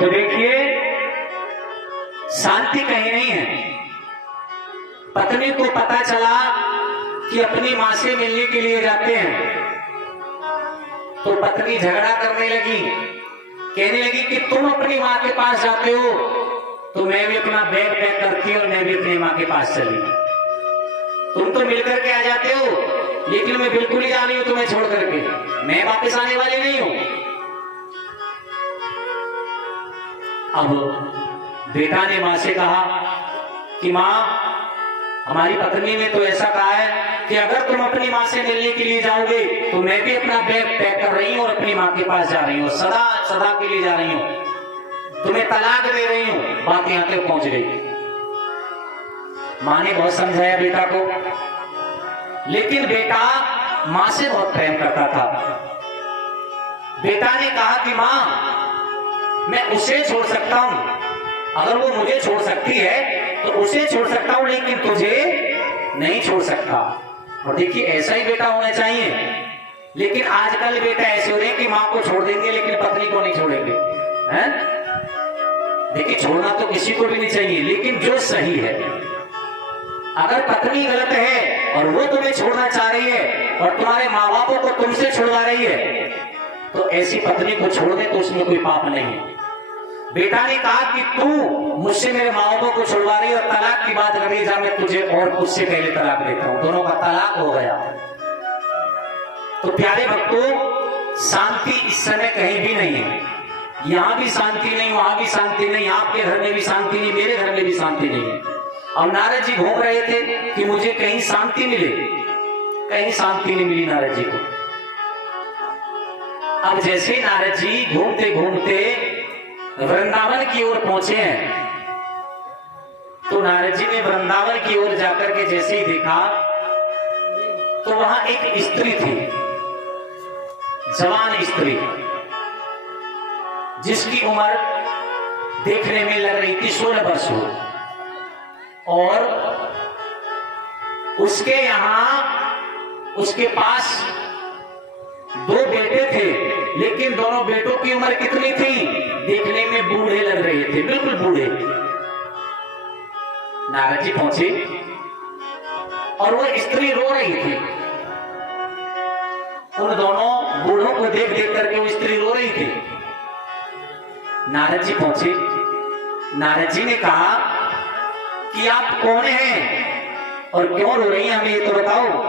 तो देखिए शांति कहीं नहीं है। पत्नी को पता चला कि अपनी मां से मिलने के लिए जाते हैं, तो पत्नी झगड़ा करने लगी, कहने लगी कि तुम अपनी मां के पास जाते हो तो मैं भी अपना बैग पैक करती और मैं भी अपनी मां के पास चली। तुम तो मिलकर के आ जाते हो, लेकिन मैं बिल्कुल ही जा रही हूं तुम्हें छोड़ करके, मैं वापस आने वाली नहीं हूं। अब बेटा ने मां से कहा कि मां, हमारी पत्नी ने तो ऐसा कहा है कि अगर तुम अपनी मां से मिलने के लिए जाओगे तो मैं भी अपना बैग पैक कर रही हूं और अपनी मां के पास जा रही हूं, सदा सदा के लिए जा रही हूं, तुम्हें तलाक दे रही हूं। बात यहां तक पहुंच गई। मां ने बहुत समझाया बेटा को, लेकिन बेटा मां से बहुत प्रेम करता था। बेटा ने कहा कि मां, मैं उसे छोड़ सकता हूं, अगर वो मुझे छोड़ सकती है तो उसे छोड़ सकता हूं, लेकिन तुझे नहीं छोड़ सकता। और देखिए ऐसा ही बेटा होना चाहिए। लेकिन आजकल बेटा ऐसे हो रहे हैं कि मां को छोड़ देंगे लेकिन पत्नी को नहीं छोड़ेंगे, हैं? देखिए छोड़ना तो किसी को भी नहीं चाहिए, लेकिन जो सही है। अगर पत्नी गलत है और वो तुम्हें छोड़ना चाह रही है और तुम्हारे माँ बापों को तुमसे छुड़वा रही है, तो ऐसी पत्नी को छोड़ दे तो उसमें कोई पाप नहीं है। बेटा ने कहा कि तू मुझसे मेरे माँ बापों को छुड़वा रही है और तलाक की बात कर रही है, जा मैं तुझे और उससे पहले तलाक देता हूं। दोनों का तलाक हो गया। तो प्यारे भक्तों, शांति इस समय कहीं भी नहीं है। यहां भी शांति नहीं, वहां भी शांति नहीं, आपके घर में भी शांति नहीं, मेरे घर में भी शांति नहीं है। और नारद जी घूम रहे थे कि मुझे कहीं शांति मिले, कहीं शांति नहीं मिली नारद जी को। अब जैसे नारद जी घूमते घूमते वृंदावन की ओर पहुंचे हैं, तो नारद जी ने वृंदावन की ओर जाकर के जैसे ही देखा तो वहां एक स्त्री थी, जवान स्त्री, जिसकी उम्र देखने में लग रही थी 16 वर्ष हो, और उसके यहां उसके पास 2 बेटे थे, लेकिन दोनों बेटों की उम्र कितनी थी? देखने में बूढ़े लग रहे थे, बिल्कुल बूढ़े। नारद जी पहुंचे और वो स्त्री रो रही थी। उन दोनों बूढ़ों को देख देख करके वो स्त्री रो रही थी। नारद जी पहुंचे। नारद जी ने कहा कि आप कौन हैं और क्यों रो रही हैं, हमें ये तो बताओ।